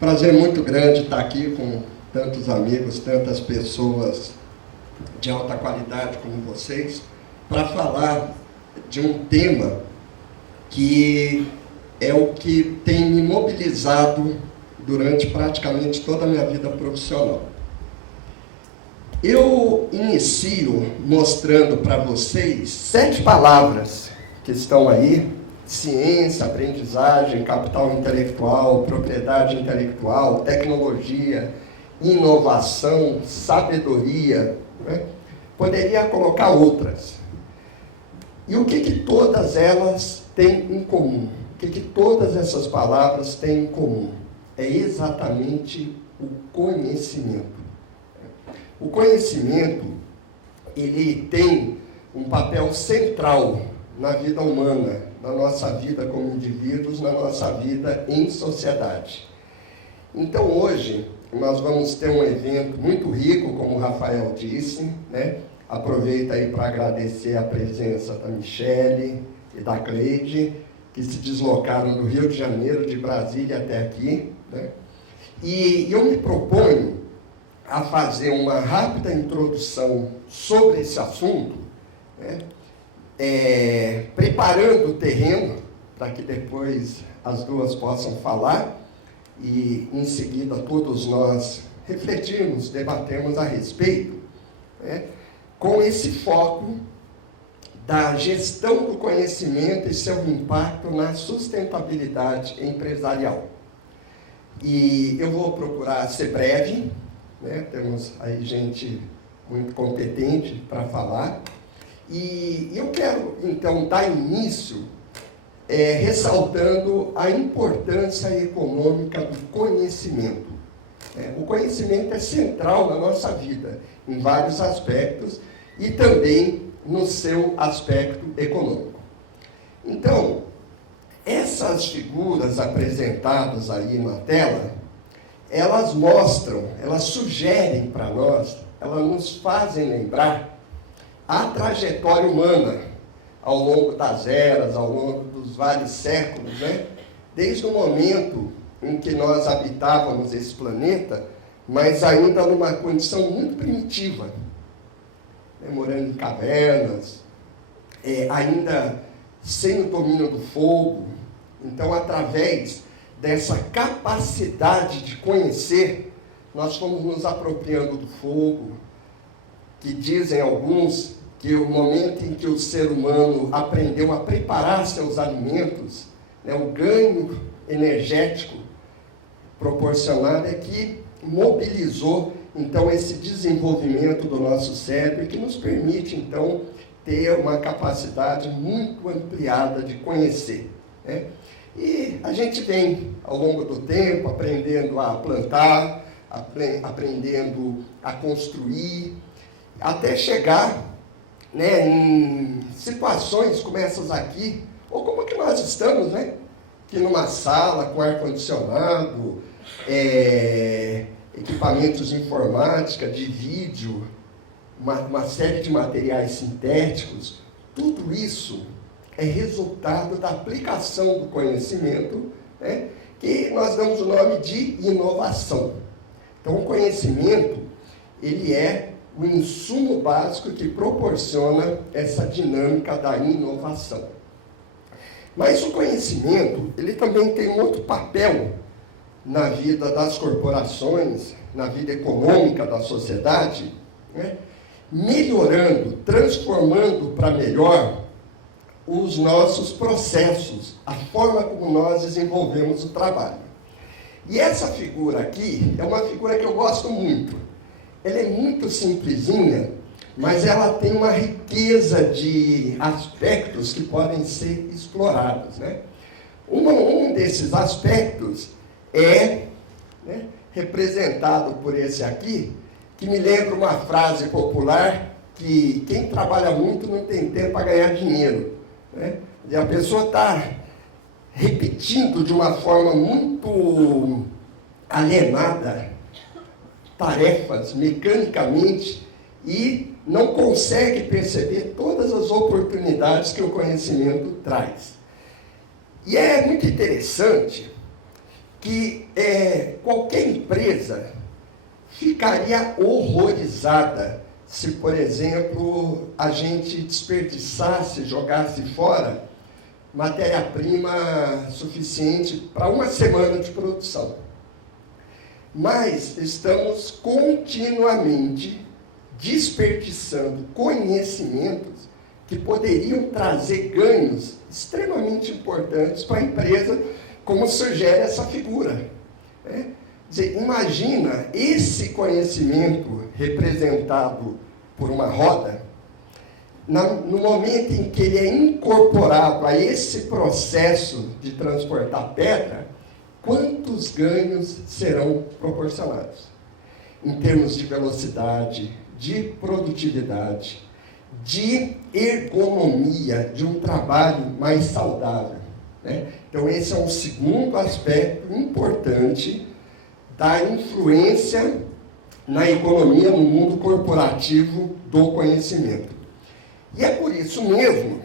Prazer muito grande estar aqui com tantos amigos, tantas pessoas de alta qualidade como vocês, para falar de um tema que é o que tem me mobilizado durante praticamente toda a minha vida profissional. Eu inicio mostrando para vocês 7 palavras que estão aí: ciência, aprendizagem, capital intelectual, propriedade intelectual, tecnologia, inovação, sabedoria, né? Poderia colocar outras. E o que todas elas têm em comum? O que todas essas palavras têm em comum? É exatamente o conhecimento. O conhecimento, ele tem um papel central na vida humana, na nossa vida como indivíduos, na nossa vida em sociedade. Então, hoje, nós vamos ter um evento muito rico, como o Rafael disse, né? Aproveito aí para agradecer a presença da Michele e da Cleide, que se deslocaram do Rio de Janeiro, de Brasília até aqui, né? E eu me proponho a fazer uma rápida introdução sobre esse assunto, né? Preparando o terreno para que depois as duas possam falar e, em seguida, todos nós refletirmos, debatemos a respeito, né? Com esse foco da gestão do conhecimento e seu impacto na sustentabilidade empresarial. E eu vou procurar ser breve, né? Temos aí gente muito competente para falar. E eu quero, então, dar início ressaltando a importância econômica do conhecimento. O conhecimento é central na nossa vida, em vários aspectos, e também no seu aspecto econômico. Então, essas figuras apresentadas aí na tela, elas mostram, elas sugerem para nós, elas nos fazem lembrar a trajetória humana ao longo das eras, ao longo dos vários séculos, né? Desde o momento em que nós habitávamos esse planeta, mas ainda numa condição muito primitiva, né? Morando em cavernas, ainda sem o domínio do fogo. Então, através dessa capacidade de conhecer, nós fomos nos apropriando do fogo, que dizem alguns que o momento em que o ser humano aprendeu a preparar seus alimentos, né, o ganho energético proporcionado é que mobilizou, então, esse desenvolvimento do nosso cérebro, que nos permite, então, ter uma capacidade muito ampliada de conhecer, né? E a gente vem, ao longo do tempo, aprendendo a plantar, aprendendo a construir, até chegar, né, em situações como essas aqui, ou como que nós estamos, né? Que numa sala com ar-condicionado, equipamentos de informática, de vídeo, uma série de materiais sintéticos, tudo isso é resultado da aplicação do conhecimento, né, que nós damos o nome de inovação. Então, o conhecimento, ele é o insumo básico que proporciona essa dinâmica da inovação. Mas o conhecimento, ele também tem um outro papel na vida das corporações, na vida econômica da sociedade, né? Melhorando, transformando para melhor os nossos processos, a forma como nós desenvolvemos o trabalho. E essa figura aqui é uma figura que eu gosto muito. Ela é muito simplesinha, mas ela tem uma riqueza de aspectos que podem ser explorados, né? Um desses aspectos é, né, representado por esse aqui, que me lembra uma frase popular que quem trabalha muito não tem tempo para ganhar dinheiro, né? E a pessoa está repetindo de uma forma muito alienada tarefas mecanicamente e não consegue perceber todas as oportunidades que o conhecimento traz. E é muito interessante que qualquer empresa ficaria horrorizada se, por exemplo, a gente desperdiçasse, jogasse fora matéria-prima suficiente para uma semana de produção. Mas estamos continuamente desperdiçando conhecimentos que poderiam trazer ganhos extremamente importantes para a empresa, como sugere essa figura. Quer dizer, imagina esse conhecimento representado por uma roda, no momento em que ele é incorporado a esse processo de transportar pedra, quantos ganhos serão proporcionados? Em termos de velocidade, de produtividade, de ergonomia, de um trabalho mais saudável. Então, esse é um segundo aspecto importante da influência na economia, no mundo corporativo do conhecimento. E é por isso mesmo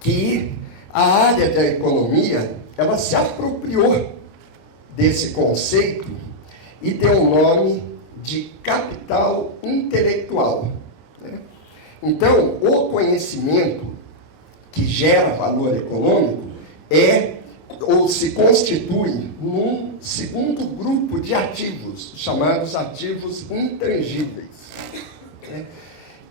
que a área da economia, ela se apropriou desse conceito e deu o nome de capital intelectual. Então, o conhecimento que gera valor econômico ou se constitui num segundo grupo de ativos, chamados ativos intangíveis,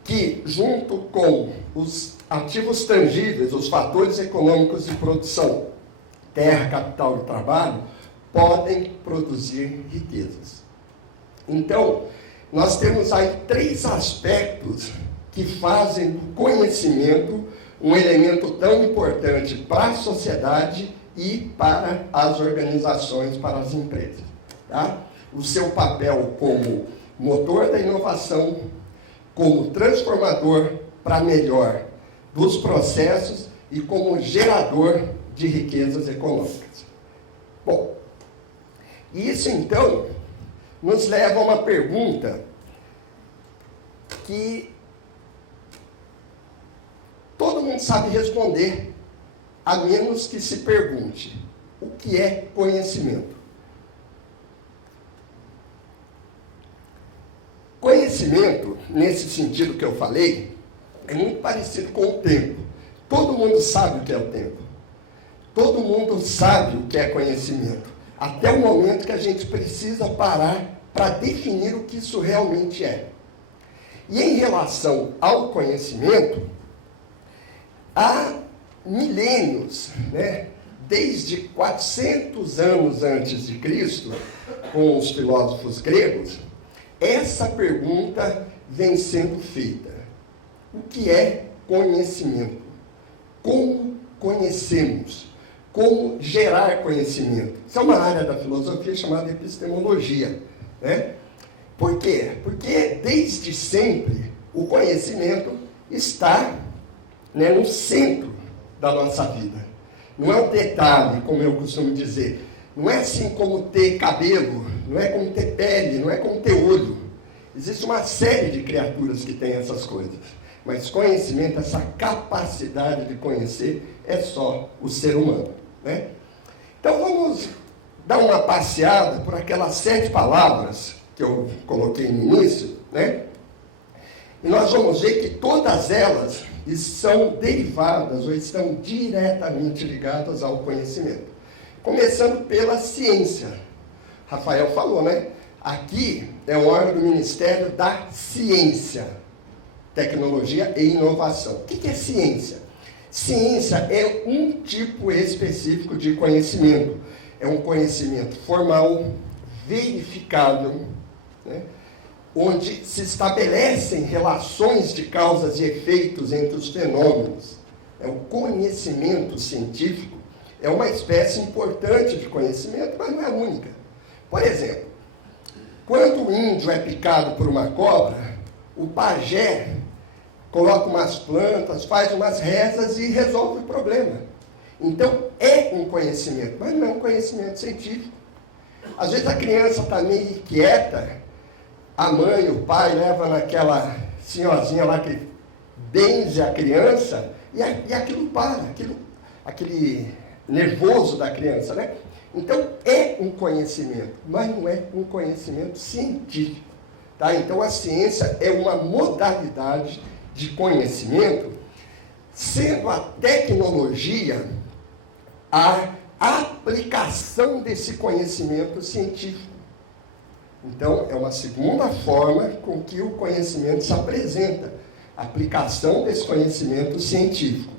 que, junto com os ativos tangíveis, os fatores econômicos de produção, terra, capital e trabalho, podem produzir riquezas. Então, nós temos aí 3 aspectos que fazem do conhecimento um elemento tão importante para a sociedade e para as organizações, para as empresas. Tá? O seu papel como motor da inovação, como transformador para melhor dos processos e como gerador de riquezas econômicas. Bom, isso então nos leva a uma pergunta que todo mundo sabe responder, a menos que se pergunte: o que é conhecimento? Conhecimento, nesse sentido que eu falei, é muito parecido com o tempo. Todo mundo sabe o que é o tempo. Todo mundo sabe o que é conhecimento. Até o momento que a gente precisa parar para definir o que isso realmente é. E em relação ao conhecimento, há milênios, desde 400 anos antes de Cristo, com os filósofos gregos, essa pergunta vem sendo feita. O que é conhecimento? Como conhecemos? Como gerar conhecimento? Isso é uma área da filosofia chamada epistemologia. Por quê? Porque desde sempre o conhecimento está no centro da nossa vida. Não é um detalhe, como eu costumo dizer. Não é assim como ter cabelo, não é como ter pele, não é como ter olho. Existe uma série de criaturas que têm essas coisas. Mas conhecimento, essa capacidade de conhecer, é só o ser humano. Então vamos dar uma passeada por aquelas 7 palavras que eu coloquei no início, e nós vamos ver que todas elas são derivadas ou estão diretamente ligadas ao conhecimento. Começando pela ciência. Rafael falou, Aqui é um órgão do Ministério da Ciência, Tecnologia e Inovação. O que é ciência? Ciência é um tipo específico de conhecimento. É um conhecimento formal, verificável, onde se estabelecem relações de causas e efeitos entre os fenômenos. O conhecimento científico é uma espécie importante de conhecimento, mas não é única. Por exemplo, quando o índio é picado por uma cobra, o pajé coloca umas plantas, faz umas rezas e resolve o problema. Então, é um conhecimento, mas não é um conhecimento científico. Às vezes a criança está meio quieta, a mãe, o pai leva naquela senhorzinha lá que benze a criança e aquilo para, aquele nervoso da criança, Então, é um conhecimento, mas não é um conhecimento científico. Tá? Então, a ciência é uma modalidade de conhecimento, sendo a tecnologia a aplicação desse conhecimento científico. Então, é uma segunda forma com que o conhecimento se apresenta, a aplicação desse conhecimento científico.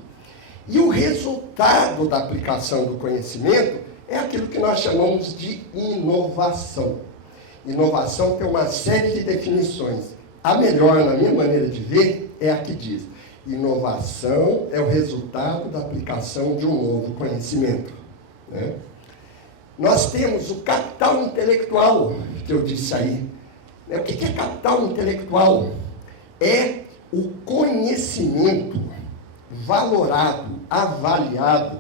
E o resultado da aplicação do conhecimento é aquilo que nós chamamos de inovação. Inovação tem uma série de definições. A melhor, na minha maneira de ver, é a que diz: inovação é o resultado da aplicação de um novo conhecimento. Né? Nós temos o capital intelectual, que eu disse aí. O que é capital intelectual? É o conhecimento valorado, avaliado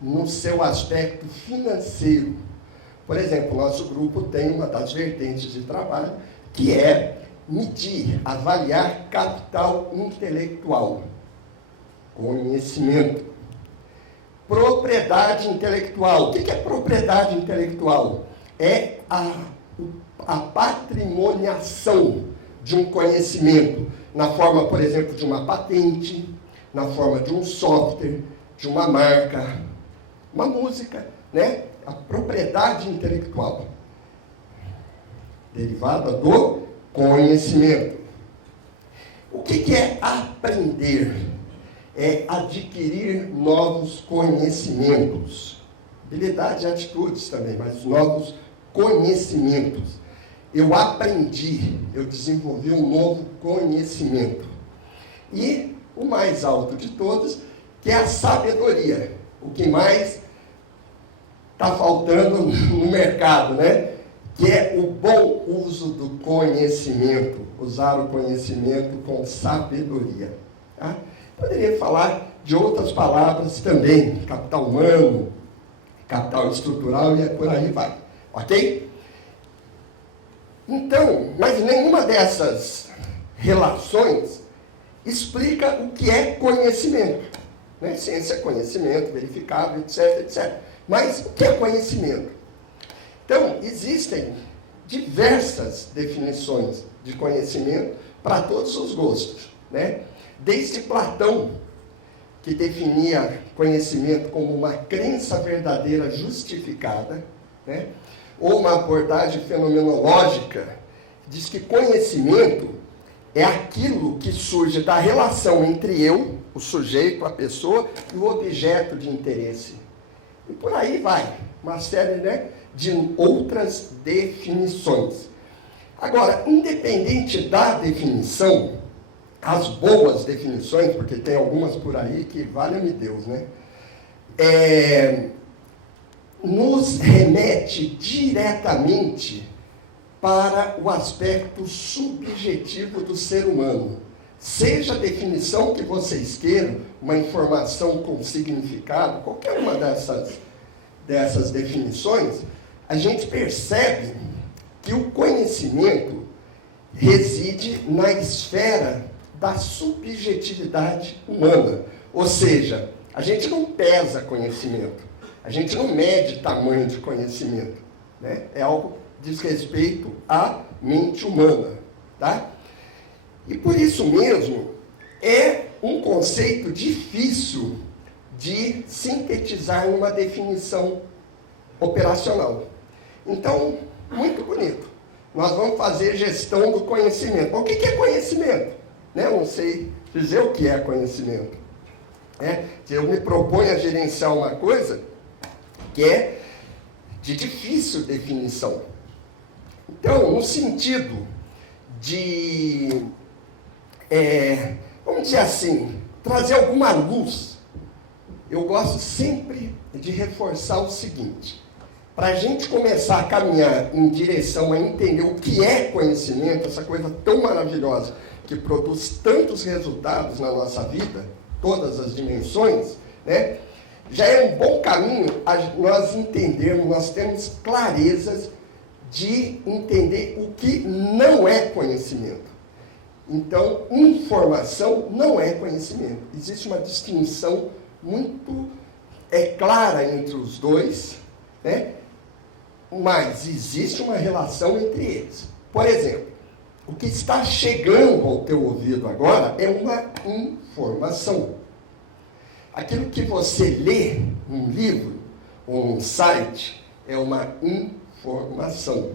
no seu aspecto financeiro. Por exemplo, nosso grupo tem uma das vertentes de trabalho que é medir, avaliar capital intelectual, conhecimento. Propriedade intelectual. O que é propriedade intelectual? É a patrimoniação de um conhecimento, na forma, por exemplo, de uma patente, na forma de um software, de uma marca, uma música, né? A propriedade intelectual, derivada do conhecimento. O que é aprender? É adquirir novos conhecimentos. Habilidades e atitudes também, mas novos conhecimentos. Eu aprendi, eu desenvolvi um novo conhecimento. E o mais alto de todos, que é a sabedoria. O que mais está faltando no mercado, né? Que é o bom uso do conhecimento. Usar o conhecimento com sabedoria. Tá? Poderia falar de outras palavras também. Capital humano, capital estrutural e por aí vai. Ok? Então, mas nenhuma dessas relações explica o que é conhecimento. Né? Ciência é conhecimento, verificável, etc, etc. Mas o que é conhecimento? Então, existem diversas definições de conhecimento para todos os gostos. Né? Desde Platão, que definia conhecimento como uma crença verdadeira justificada, né? Ou uma abordagem fenomenológica, diz que conhecimento é aquilo que surge da relação entre eu, o sujeito, a pessoa, e o objeto de interesse. E por aí vai, uma série, né, de outras definições. Agora, independente da definição, as boas definições, porque tem algumas por aí que, valha-me Deus, né? Nos remete diretamente para o aspecto subjetivo do ser humano. Seja a definição que vocês queiram, uma informação com significado, qualquer uma dessas definições, a gente percebe que o conhecimento reside na esfera da subjetividade humana. Ou seja, a gente não pesa conhecimento, a gente não mede tamanho de conhecimento. Né? É algo que diz respeito à mente humana. Tá? E por isso mesmo, é um conceito difícil de sintetizar numa definição operacional. Então, muito bonito. Nós vamos fazer gestão do conhecimento. O que é conhecimento? Né? Eu não sei dizer o que é conhecimento. Se eu me proponho a gerenciar uma coisa que é de difícil definição. Então, no sentido de, vamos dizer assim, trazer alguma luz, eu gosto sempre de reforçar o seguinte: para a gente começar a caminhar em direção a entender o que é conhecimento, essa coisa tão maravilhosa que produz tantos resultados na nossa vida, todas as dimensões, né? Já é um bom caminho nós entendermos, nós temos clarezas de entender o que não é conhecimento. Então, informação não é conhecimento. Existe uma distinção muito clara entre os dois, né? mas existe uma relação entre eles. Por exemplo, o que está chegando ao teu ouvido agora é uma informação. Aquilo que você lê num livro ou num site é uma informação,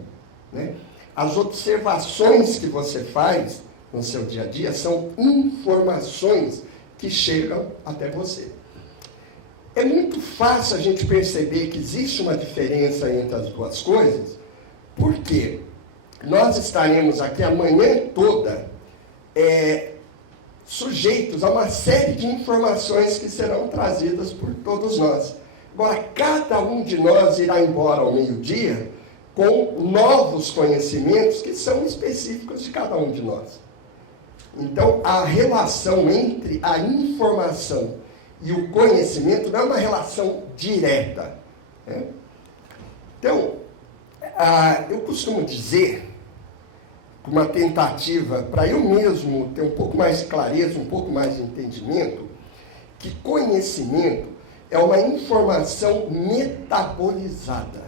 né? As observações que você faz no seu dia a dia são informações que chegam até você. É muito fácil a gente perceber que existe uma diferença entre as duas coisas, porque nós estaremos aqui a manhã toda sujeitos a uma série de informações que serão trazidas por todos nós. Agora, cada um de nós irá embora ao meio-dia com novos conhecimentos que são específicos de cada um de nós. Então, a relação entre a informação e o conhecimento não é uma relação direta, né? Então, eu costumo dizer, com uma tentativa para eu mesmo ter um pouco mais de clareza, um pouco mais de entendimento, que conhecimento é uma informação metabolizada.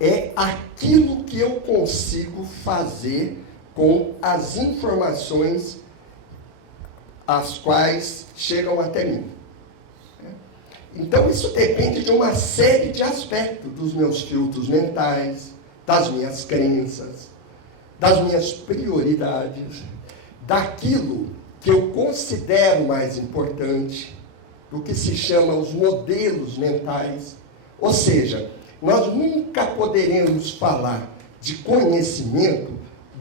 É aquilo que eu consigo fazer com as informações as quais chegam até mim. Então, isso depende de uma série de aspectos dos meus filtros mentais, das minhas crenças, das minhas prioridades, daquilo que eu considero mais importante, do que se chama os modelos mentais. Ou seja, nós nunca poderemos falar de conhecimento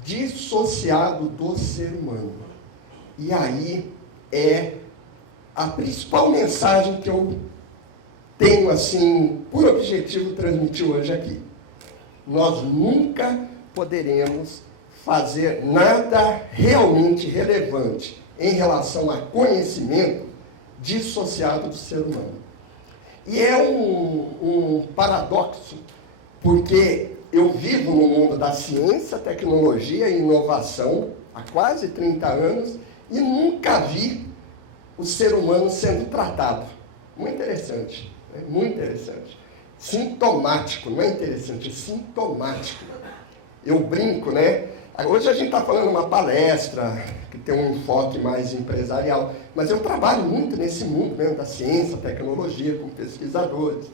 dissociado do ser humano. E aí é a principal mensagem que eu tenho, assim, por objetivo transmitir hoje aqui. Nós nunca poderemos fazer nada realmente relevante em relação a conhecimento dissociado do ser humano. E é um paradoxo, porque eu vivo no mundo da ciência, tecnologia e inovação há quase 30 anos e nunca vi o ser humano sendo tratado. Muito interessante, né? Muito interessante. Sintomático, não é interessante, é sintomático. Eu brinco, né? Hoje a gente está falando uma palestra que tem um enfoque mais empresarial, mas eu trabalho muito nesse mundo mesmo da ciência, tecnologia, com pesquisadores.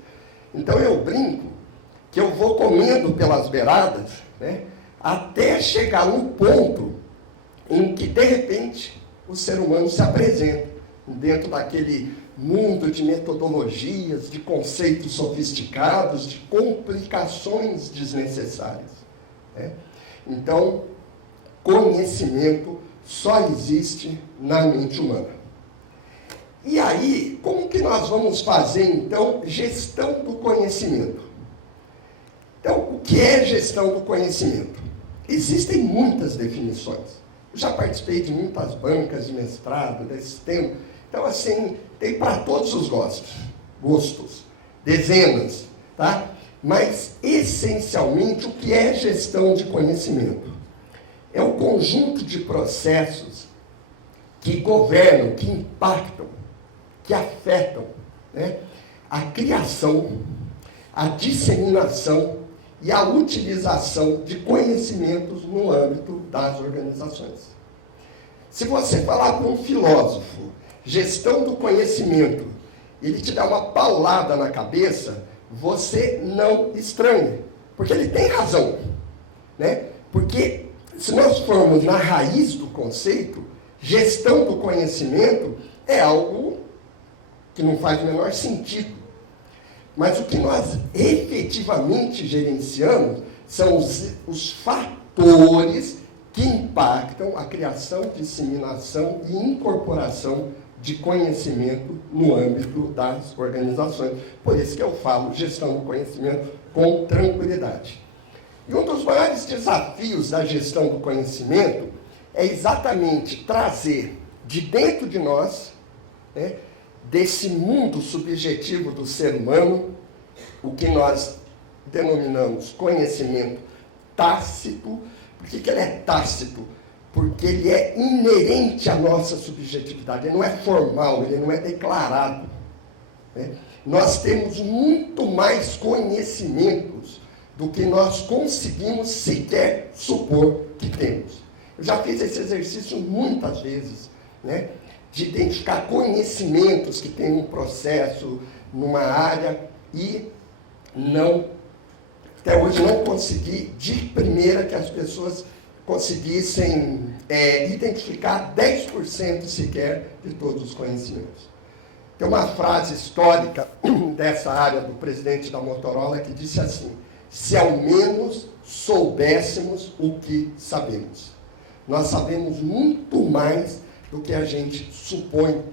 Então eu brinco que eu vou comendo pelas beiradas, né, até chegar no ponto em que, de repente, o ser humano se apresenta dentro daquele mundo de metodologias, de conceitos sofisticados, de complicações desnecessárias, né? Então, conhecimento só existe na mente humana. E aí, como que nós vamos fazer, então, gestão do conhecimento? Então, o que é gestão do conhecimento? Existem muitas definições. Eu já participei de muitas bancas de mestrado desse tema. Então, assim, tem para todos os gostos, dezenas, tá? Mas, essencialmente, o que é gestão de conhecimento? É um conjunto de processos que governam, que impactam, que afetam, né, a criação, a disseminação e a utilização de conhecimentos no âmbito das organizações. Se você falar para um filósofo, gestão do conhecimento, ele te dá uma paulada na cabeça, você não estranha, porque ele tem razão, né? Porque se nós formos na raiz do conceito, gestão do conhecimento é algo que não faz o menor sentido. Mas o que nós efetivamente gerenciamos são os fatores que impactam a criação, disseminação e incorporação de conhecimento no âmbito das organizações. Por isso que eu falo gestão do conhecimento com tranquilidade. E um dos maiores desafios da gestão do conhecimento é exatamente trazer de dentro de nós, né, desse mundo subjetivo do ser humano, o que nós denominamos conhecimento tácito. Por que ele é tácito? Porque ele é inerente à nossa subjetividade, ele não é formal, ele não é declarado, né? Nós temos muito mais conhecimentos do que nós conseguimos sequer supor que temos. Eu já fiz esse exercício muitas vezes, né? De identificar conhecimentos que tem um processo numa área e até hoje não consegui de primeira que as pessoas conseguissem identificar 10% sequer de todos os conhecimentos. Tem uma frase histórica dessa área do presidente da Motorola que disse assim: se ao menos soubéssemos o que sabemos. Nós sabemos muito mais do que a gente supõe.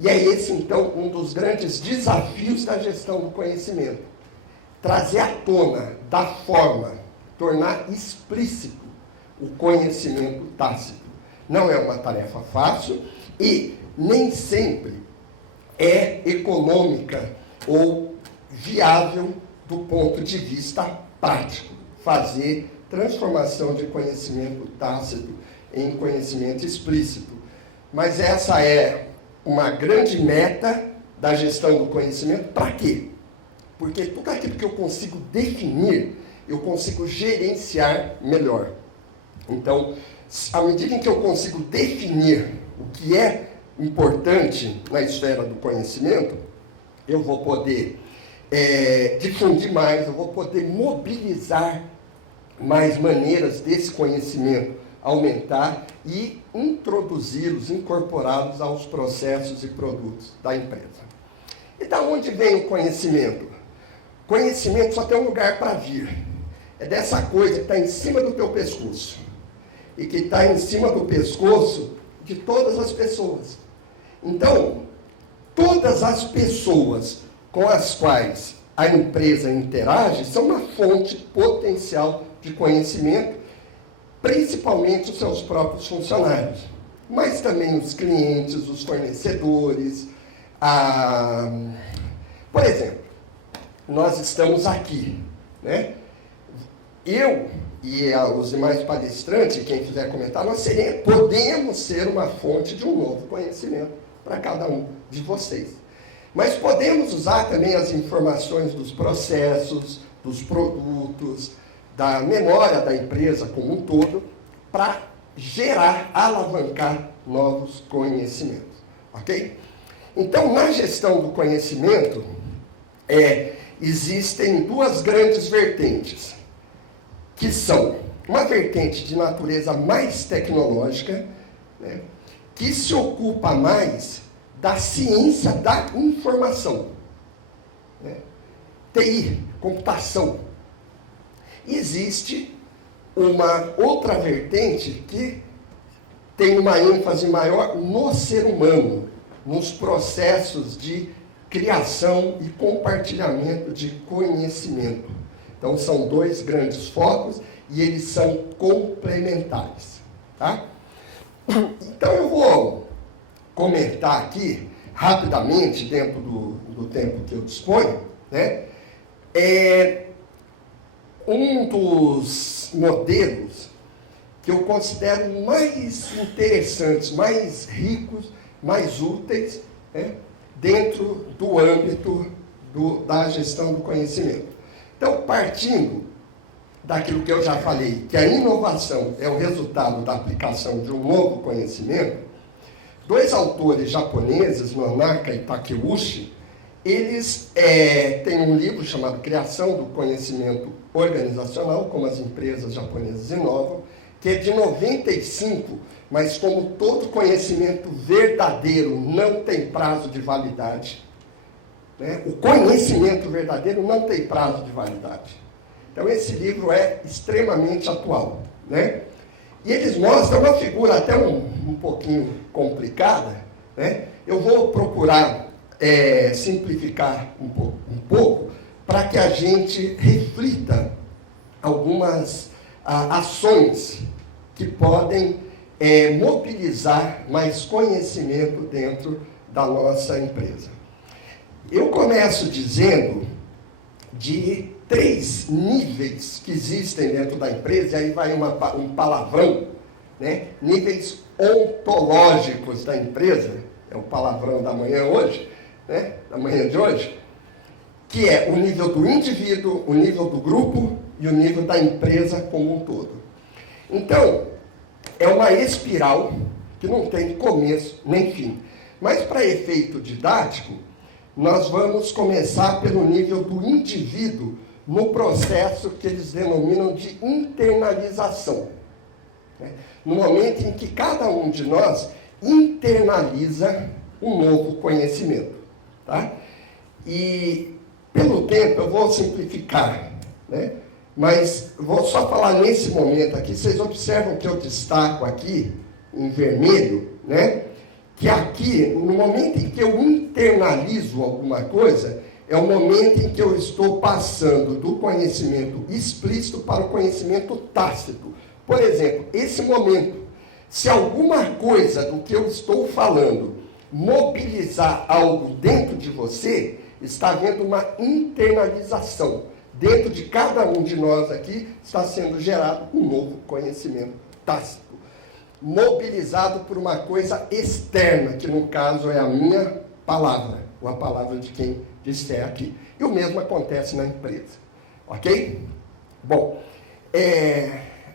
E é esse, então, um dos grandes desafios da gestão do conhecimento. Trazer à tona, da forma, tornar explícito o conhecimento tácito. Não é uma tarefa fácil e nem sempre é econômica ou viável do ponto de vista prático. Fazer transformação de conhecimento tácito em conhecimento explícito. Mas essa é uma grande meta da gestão do conhecimento. Para quê? Porque tudo aquilo que eu consigo definir, eu consigo gerenciar melhor. Então, à medida em que eu consigo definir o que é importante na esfera do conhecimento, eu vou poder difundir mais, eu vou poder mobilizar mais maneiras desse conhecimento aumentar e introduzi-los, incorporá-los aos processos e produtos da empresa. E da onde vem o conhecimento? Conhecimento só tem um lugar para vir. É dessa coisa que está em cima do teu pescoço. E que está em cima do pescoço de todas as pessoas. Então, todas as pessoas com as quais a empresa interage são uma fonte potencial de conhecimento, principalmente os seus próprios funcionários, mas também os clientes, os fornecedores. Por exemplo, nós estamos aqui, né? Eu e os demais palestrantes, quem quiser comentar, nós podemos ser uma fonte de um novo conhecimento para cada um de vocês. Mas podemos usar também as informações dos processos, dos produtos, da memória da empresa como um todo, para gerar, alavancar novos conhecimentos. Ok? Então, na gestão do conhecimento, existem duas grandes vertentes, que são uma vertente de natureza mais tecnológica, né, que se ocupa mais da ciência da informação, né, TI, computação. Existe uma outra vertente que tem uma ênfase maior no ser humano, nos processos de criação e compartilhamento de conhecimento. Então, são dois grandes focos e eles são complementares. Tá? Então, eu vou comentar aqui, rapidamente, dentro do tempo que eu disponho, né? Um dos modelos que eu considero mais interessantes, mais ricos, mais úteis, né, dentro do âmbito da gestão do conhecimento. Então, partindo daquilo que eu já falei, que a inovação é o resultado da aplicação de um novo conhecimento, dois autores japoneses, Nonaka e Takeuchi, eles têm um livro chamado Criação do Conhecimento Organizacional, como as empresas japonesas inovam, que é de 95, mas como todo conhecimento verdadeiro não tem prazo de validade, né? O conhecimento verdadeiro não tem prazo de validade. Então, esse livro é extremamente atual, né? E eles mostram uma figura até um pouquinho complicada, né? Eu vou procurar simplificar um pouco para que a gente reflita algumas ações que podem mobilizar mais conhecimento dentro da nossa empresa. Eu começo dizendo de 3 níveis que existem dentro da empresa, e aí vai um palavrão, né? Níveis ontológicos da empresa, é o palavrão da manhã hoje, né? Da manhã de hoje, que é o nível do indivíduo, o nível do grupo e o nível da empresa como um todo. Então, é uma espiral que não tem começo nem fim. Mas, para efeito didático, nós vamos começar pelo nível do indivíduo no processo que eles denominam de internalização. No momento em que cada um de nós internaliza um novo conhecimento. Tá? E, pelo tempo, eu vou simplificar, né? Mas vou só falar nesse momento aqui. Vocês observam que eu destaco aqui, em vermelho, né? Que aqui, no momento em que eu internalizo alguma coisa, é o momento em que eu estou passando do conhecimento explícito para o conhecimento tácito. Por exemplo, esse momento, se alguma coisa do que eu estou falando mobilizar algo dentro de você, está havendo uma internalização. Dentro de cada um de nós aqui está sendo gerado um novo conhecimento tácito, mobilizado por uma coisa externa, que no caso é a minha palavra, ou a palavra de quem disser aqui. E o mesmo acontece na empresa. Ok? Bom,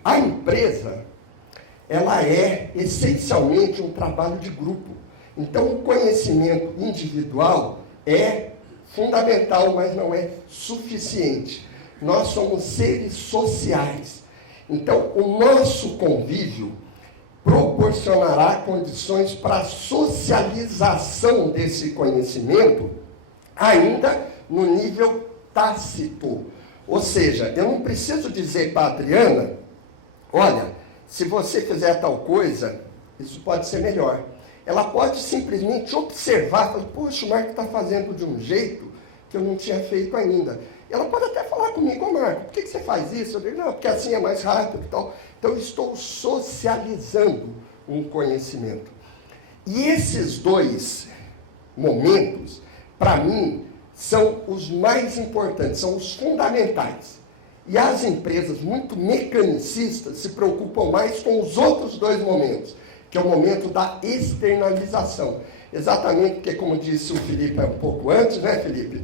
a empresa, ela é essencialmente um trabalho de grupo. Então, o conhecimento individual é fundamental, mas não é suficiente. Nós somos seres sociais. Então, o nosso convívio proporcionará condições para a socialização desse conhecimento, ainda no nível tácito. Ou seja, eu não preciso dizer para a Adriana, olha, se você fizer tal coisa, isso pode ser melhor. Ela pode simplesmente observar, falar, poxa, o Marco está fazendo de um jeito que eu não tinha feito ainda. Ela pode até falar comigo, ô Marco, por que você faz isso? Eu digo, não, porque assim é mais rápido e tal. Então, eu estou socializando um conhecimento. E esses dois momentos, para mim, são os mais importantes, são os fundamentais. E as empresas muito mecanicistas se preocupam mais com os outros dois momentos, que é o momento da externalização. Exatamente porque, como disse o Felipe um pouco antes, né, Felipe?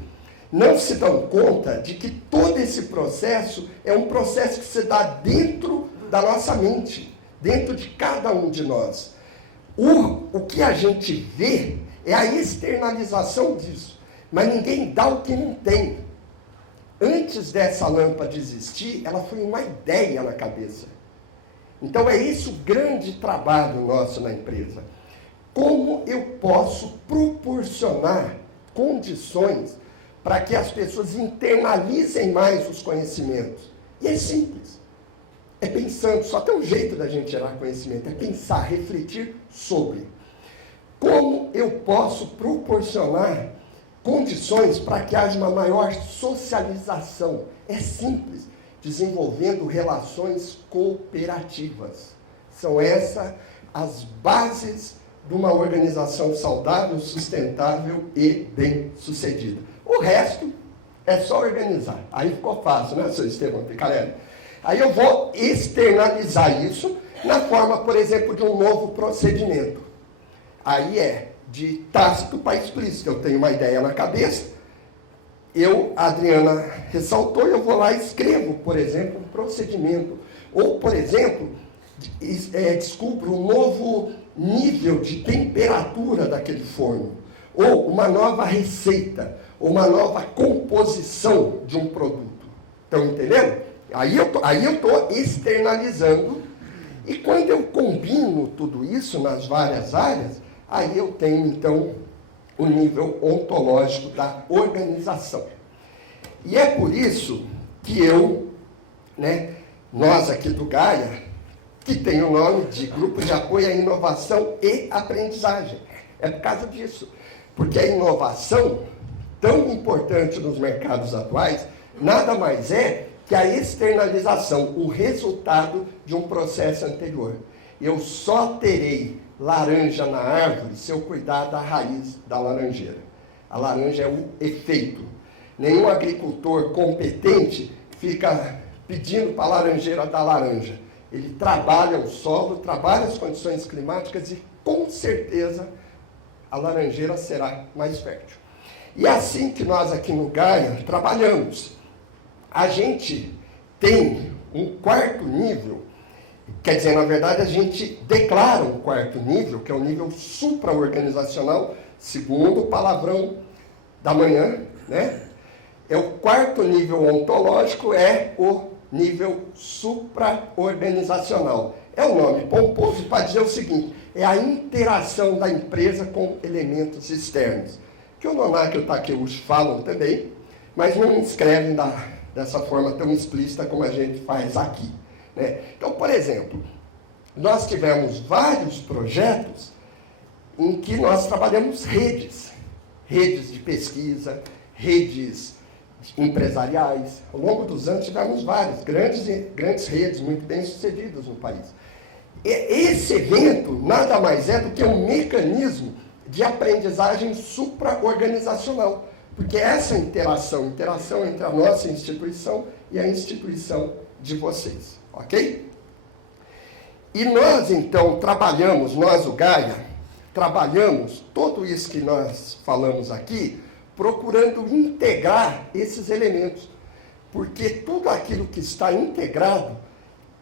Não se dão conta de que todo esse processo é um processo que se dá dentro da nossa mente, dentro de cada um de nós. O que a gente vê é a externalização disso, mas ninguém dá o que não tem. Antes dessa lâmpada existir, ela foi uma ideia na cabeça. Então é esse o grande trabalho nosso na empresa. Como eu posso proporcionar condições para que as pessoas internalizem mais os conhecimentos? E é simples. É pensando, só tem um jeito da gente gerar conhecimento, é pensar, refletir sobre. Como eu posso proporcionar condições para que haja uma maior socialização? É simples, desenvolvendo relações cooperativas. São essas as bases de uma organização saudável, sustentável e bem-sucedida. O resto é só organizar. Aí ficou fácil, né, seu Estevão Picarelli? Aí eu vou externalizar isso na forma, por exemplo, de um novo procedimento. Aí é de tácito para explícito. Eu tenho uma ideia na cabeça, a Adriana ressaltou, eu vou lá e escrevo, por exemplo, um procedimento. Ou, por exemplo, descubro um novo nível de temperatura daquele forno. Ou uma nova receita, ou uma nova composição de um produto. Estão entendendo? Aí eu estou externalizando, e quando eu combino tudo isso nas várias áreas, aí eu tenho, então, o nível ontológico da organização. E é por isso que nós aqui do Gaia, que tem o nome de Grupo de Apoio à Inovação e Aprendizagem. É por causa disso. Porque a inovação, tão importante nos mercados atuais, nada mais é que a externalização, o resultado de um processo anterior. Eu só terei laranja na árvore se eu cuidar da raiz da laranjeira. A laranja é o efeito. Nenhum agricultor competente fica pedindo para a laranjeira dar laranja. Ele trabalha o solo, trabalha as condições climáticas e, com certeza, a laranjeira será mais fértil. E é assim que nós aqui no Gaia trabalhamos. A gente tem um quarto nível, quer dizer, na verdade, a gente declara um quarto nível, que é o nível supraorganizacional, segundo o palavrão da manhã, né? É o quarto nível ontológico, é o nível supraorganizacional. É um nome pomposo para dizer o seguinte, é a interação da empresa com elementos externos, que o Nonac e o Takeuchi falam também, mas não escrevem dessa forma tão explícita como a gente faz aqui, né? Então, por exemplo, nós tivemos vários projetos em que nós trabalhamos redes de pesquisa, redes empresariais. Ao longo dos anos tivemos várias grandes redes muito bem sucedidas no país. Esse evento nada mais é do que um mecanismo de aprendizagem supraorganizacional, porque essa interação entre a nossa instituição e a instituição de vocês, ok? E nós, então, nós, o Gaia, trabalhamos tudo isso que nós falamos aqui, procurando integrar esses elementos, porque tudo aquilo que está integrado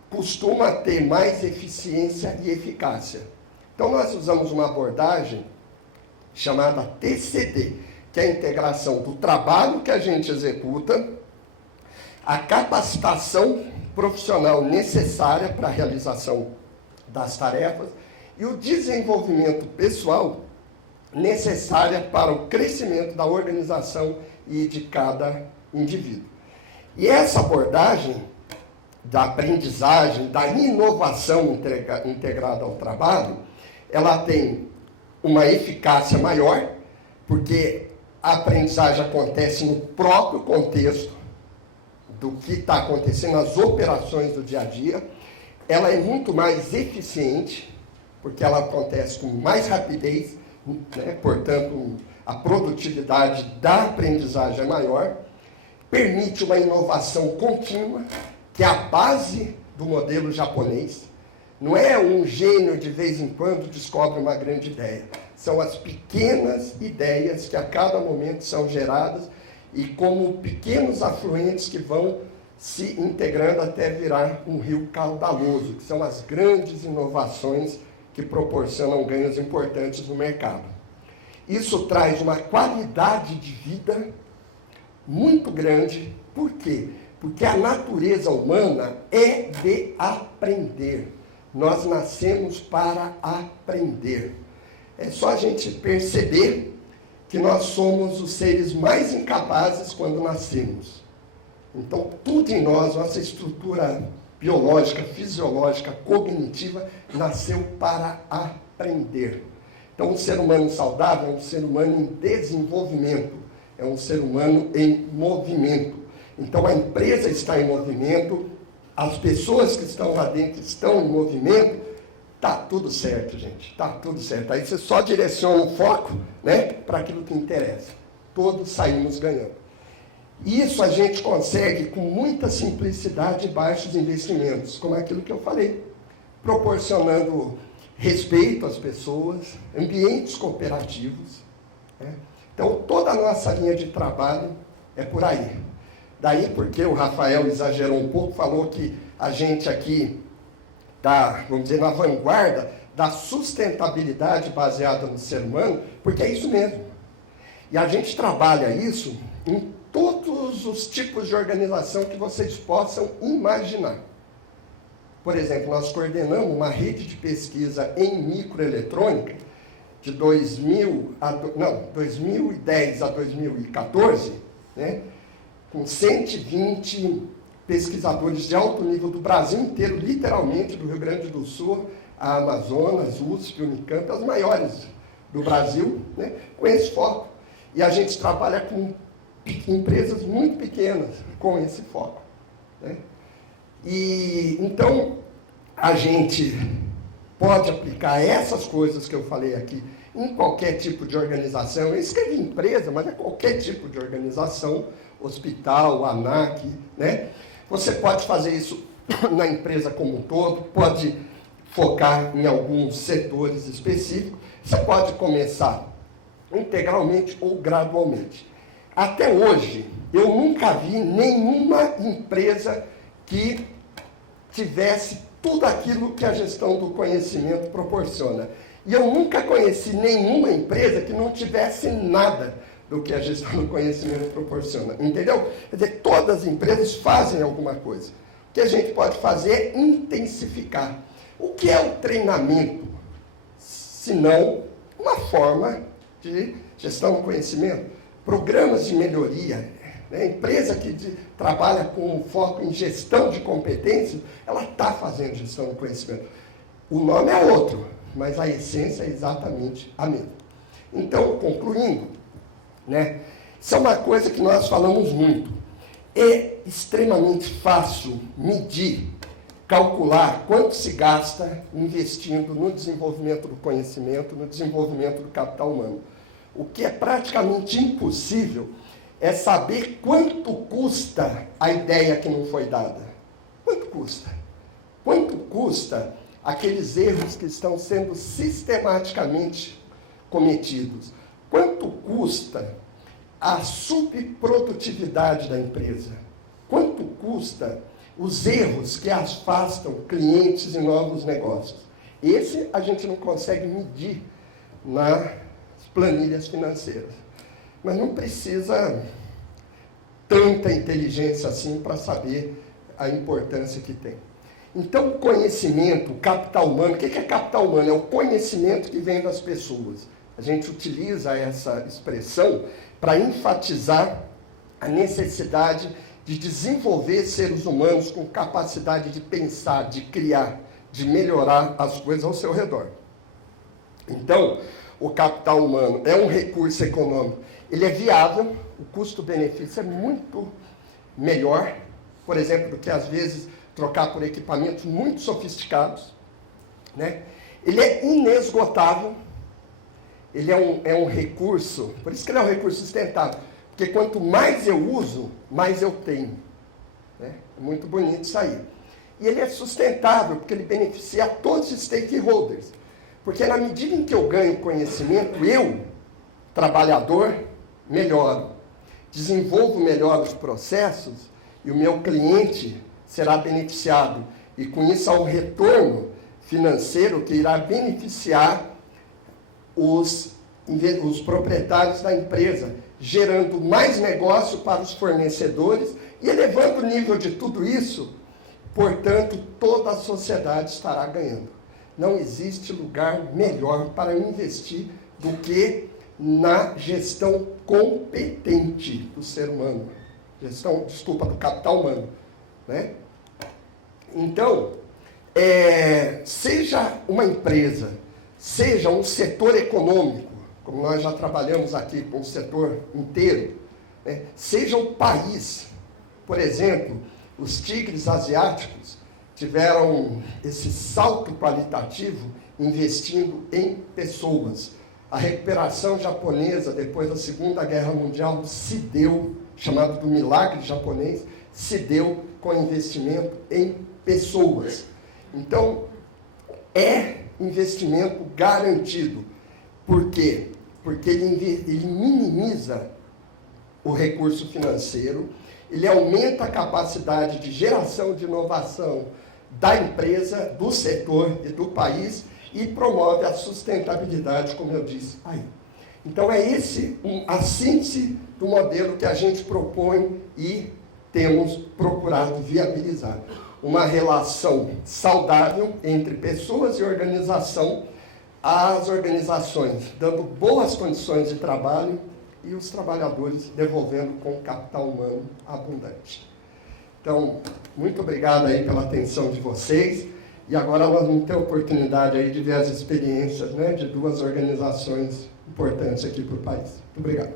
costuma ter mais eficiência e eficácia. Então, nós usamos uma abordagem chamada TCD, que é a integração do trabalho que a gente executa, a capacitação profissional necessária para a realização das tarefas e o desenvolvimento pessoal necessária para o crescimento da organização e de cada indivíduo. E essa abordagem da aprendizagem, da inovação integrada ao trabalho, ela tem uma eficácia maior, porque a aprendizagem acontece no próprio contexto do que está acontecendo, nas operações do dia a dia. Ela é muito mais eficiente, porque ela acontece com mais rapidez, né? Portanto, a produtividade da aprendizagem é maior, permite uma inovação contínua, que é a base do modelo japonês. Não é um gênio de vez em quando descobre uma grande ideia. São as pequenas ideias que a cada momento são geradas e como pequenos afluentes que vão se integrando até virar um rio caudaloso, que são as grandes inovações que proporcionam ganhos importantes no mercado. Isso traz uma qualidade de vida muito grande. Por quê? Porque a natureza humana é de aprender. Nós nascemos para aprender. É só a gente perceber que nós somos os seres mais incapazes quando nascemos. Então, tudo em nós, nossa estrutura biológica, fisiológica, cognitiva, nasceu para aprender. Então, um ser humano saudável é um ser humano em desenvolvimento, é um ser humano em movimento. Então, a empresa está em movimento, as pessoas que estão lá dentro estão em movimento, está tudo certo, gente, está tudo certo. Aí você só direciona o foco, né, para aquilo que interessa. Todos saímos ganhando. Isso a gente consegue com muita simplicidade e baixos investimentos, como aquilo que eu falei, proporcionando respeito às pessoas, ambientes cooperativos, né? Então, toda a nossa linha de trabalho é por aí. Daí porque o Rafael exagerou um pouco, falou que a gente aqui está, vamos dizer, na vanguarda da sustentabilidade baseada no ser humano, porque é isso mesmo. E a gente trabalha isso em todos os tipos de organização que vocês possam imaginar. Por exemplo, nós coordenamos uma rede de pesquisa em microeletrônica de 2010 a 2014, né, com 120 pesquisadores de alto nível do Brasil inteiro, literalmente, do Rio Grande do Sul, a Amazonas, USP, Unicamp, as maiores do Brasil, né, com esse foco. E a gente trabalha com empresas muito pequenas com esse foco, né? E então a gente pode aplicar essas coisas que eu falei aqui em qualquer tipo de organização. Eu escrevi empresa, mas é qualquer tipo de organização, hospital, ANAC, né? Você pode fazer isso na empresa como um todo, pode focar em alguns setores específicos, você pode começar integralmente ou gradualmente. Até hoje, eu nunca vi nenhuma empresa que tivesse tudo aquilo que a gestão do conhecimento proporciona. E eu nunca conheci nenhuma empresa que não tivesse nada do que a gestão do conhecimento proporciona. Entendeu? Quer dizer, todas as empresas fazem alguma coisa. O que a gente pode fazer é intensificar. O que é o treinamento? Se não uma forma de gestão do conhecimento. Programas de melhoria. Né? Empresa que trabalha com foco em gestão de competências, ela está fazendo gestão do conhecimento. O nome é outro, mas a essência é exatamente a mesma. Então, concluindo, né, isso é uma coisa que nós falamos muito. É extremamente fácil medir, calcular quanto se gasta investindo no desenvolvimento do conhecimento, no desenvolvimento do capital humano. O que é praticamente impossível é saber quanto custa a ideia que não foi dada. Quanto custa? Quanto custa aqueles erros que estão sendo sistematicamente cometidos? Quanto custa a subprodutividade da empresa? Quanto custa os erros que afastam clientes e novos negócios? Esse a gente não consegue medir nas planilhas financeiras. Mas não precisa tanta inteligência assim para saber a importância que tem. Então, o conhecimento, o capital humano, o que é capital humano? É o conhecimento que vem das pessoas. A gente utiliza essa expressão para enfatizar a necessidade de desenvolver seres humanos com capacidade de pensar, de criar, de melhorar as coisas ao seu redor. Então, o capital humano é um recurso econômico. Ele é viável, o custo-benefício é muito melhor, por exemplo, do que às vezes trocar por equipamentos muito sofisticados. Né? Ele é inesgotável, ele é um recurso, por isso que ele é um recurso sustentável, porque quanto mais eu uso, mais eu tenho. Né? É muito bonito isso aí. E ele é sustentável, porque ele beneficia a todos os stakeholders. Porque na medida em que eu ganho conhecimento, eu, trabalhador, melhoro. Desenvolvo melhor os processos e o meu cliente será beneficiado. E com isso há um retorno financeiro que irá beneficiar os proprietários da empresa, gerando mais negócio para os fornecedores e elevando o nível de tudo isso. Portanto, toda a sociedade estará ganhando. Não existe lugar melhor para investir do que na gestão competente do ser humano. Do capital humano. Né? Então, seja uma empresa, seja um setor econômico, como nós já trabalhamos aqui com o setor inteiro, né? Seja um país, por exemplo, os tigres asiáticos tiveram esse salto qualitativo investindo em pessoas. A recuperação japonesa depois da Segunda Guerra Mundial se deu, chamado do milagre japonês, se deu com investimento em pessoas. Então, é investimento garantido. Por quê? Porque ele minimiza o recurso financeiro, ele aumenta a capacidade de geração de inovação da empresa, do setor e do país e promove a sustentabilidade, como eu disse aí. Então, é a síntese do modelo que a gente propõe e temos procurado viabilizar. Uma relação saudável entre pessoas e organização, as organizações dando boas condições de trabalho e os trabalhadores devolvendo com capital humano abundante. Então, muito obrigado aí pela atenção de vocês. E agora nós vamos ter a oportunidade aí de ver as experiências, né, de duas organizações importantes aqui para o país. Muito obrigado.